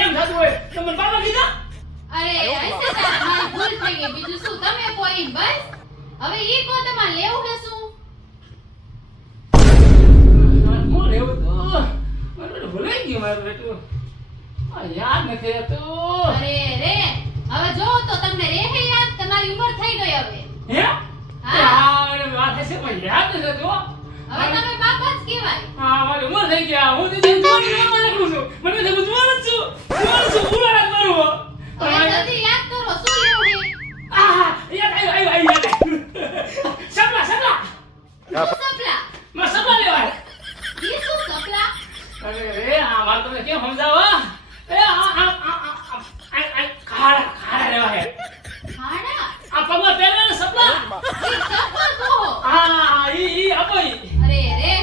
એમ થતું હોય તો મને બાબા કીધા અરે ऐसे તાર મારી ભૂલ થઈ ગઈ બીજું શું તમે કોઈ બસ હવે ઈ કો તમારે લેવું છે શું મોર એવું તો મને ભૂલાઈ ગયું મારું બેટું યાદ નથી રહેતું અરે રે હવે જો તો તમને રહે યાદ તમારી ઉંમર થઈ ગઈ હવે હે હા. અરે વાત હશે પણ યાદ નથી રહેતું હવે તમે બાપા જ કહેવાય હા મારી ઉંમર થઈ ગયા હું તો જવાની રાખું છું મને તો જવાનું છું ઉડાડા મારું હવે જલ્દી યાદ કરો શું લેવું છે આ યાદ આવ્યું સપલા સપલા માં સપલા લેવા ઈ શું સપલા અરે રે આ વાત તમને કેમ સમજાવવા એ ખાડા લેવા હે હાડા આ પગમાં પહેરવાના સપલા ઈ સપલા કહો હા ઈ આપોઈ અરે રે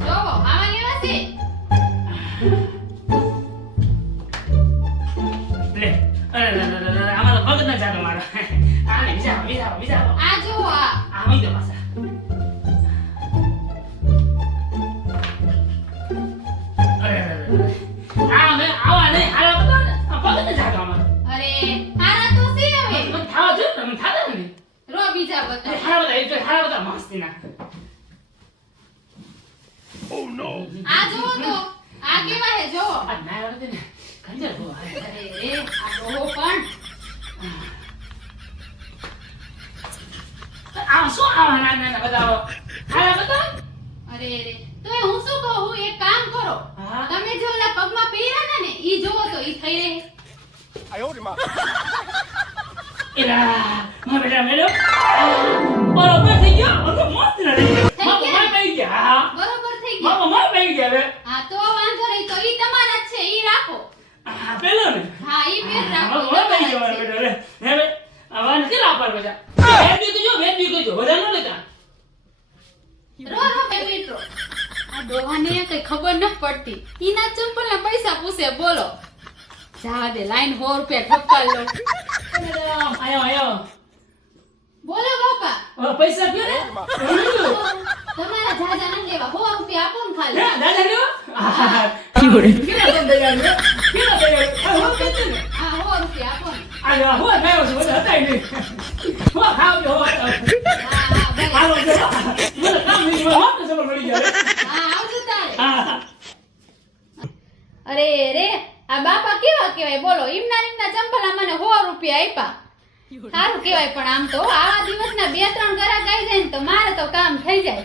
જો આવા લેવા છે લે અરે અમારો પગ ન જાતો મારો આને બીજા આ જો આ આવી દો પાછા અરે આ મે આવા નહીં હારા બધા આ પગ ન જાતો અમારો અરે હારા તો છે હવે મને થાવા દે મને થાદે ને રો બીજા બતાવો હારા બધા મસ્તી ના આ જો તો આ કેવા હે જો આ ના આવડે ને કંજર હો અરે રે આ ડોહો પણ આ શું આવા ના બતાવો હારા બધા અરે રે તો હું શું કહું એક કામ કરો હા તમે જે ઓલા પગમાં પહેર્યા ને ઈ જોવો તો ઈ થઈ રહે એલા માં બેટા મેલો બરોબર થઈ ગયો તો મસ્ત ના રહી થઈ ગયા? માં પઈ ગયા હા બરોબર થઈ ગયા માં પઈ ગયા હવે હા તો વાંધો નહીં તો ઈ તમારા જ છે ઈ રાખો આ પેલો ને હા ઈ પહેર રાખો ઈ માં પઈ તમારા ગયો જ બેટા છે. હવે આવા નથી લાપર બેટા વેદ બી કજો બધા ન લેતા રો રો બે મિનિટ રો આ ડોહાને કઈ ખબર ન પડતી ઈના ચંપલના પૈસા પૂછે બોલો જા દે લાઈન 100 રૂપિયા ઠપકાર લો આયો બોલો બાપા હવે પૈસા પીઓ ને તમારા જાજા ન લેવા 100 રૂપિયા આપો ને ખાલી દાદા લ્યો કેટલા દયા લ્યો કેટલા દયા હો કેતે ને હા 100 રૂપિયા આપો ને આ હો નાયો છે બધા હતા નહીં હો ખાવ જો હો હા ભલે હાલો જો મને કામ નહીં મને હોત ને સબર મળી જાય હા આવજો તારે હા અરે રે આ બાપા કેવા કહેવાય બોલો ઈમના રીતના ચંપલા મને 100 રૂપિયા આપ્યા સારું કહેવાય પણ આમ તો આવા દિવસના 2-3 ગરાક આવી જાય ને તો મારે તો કામ થઈ જાય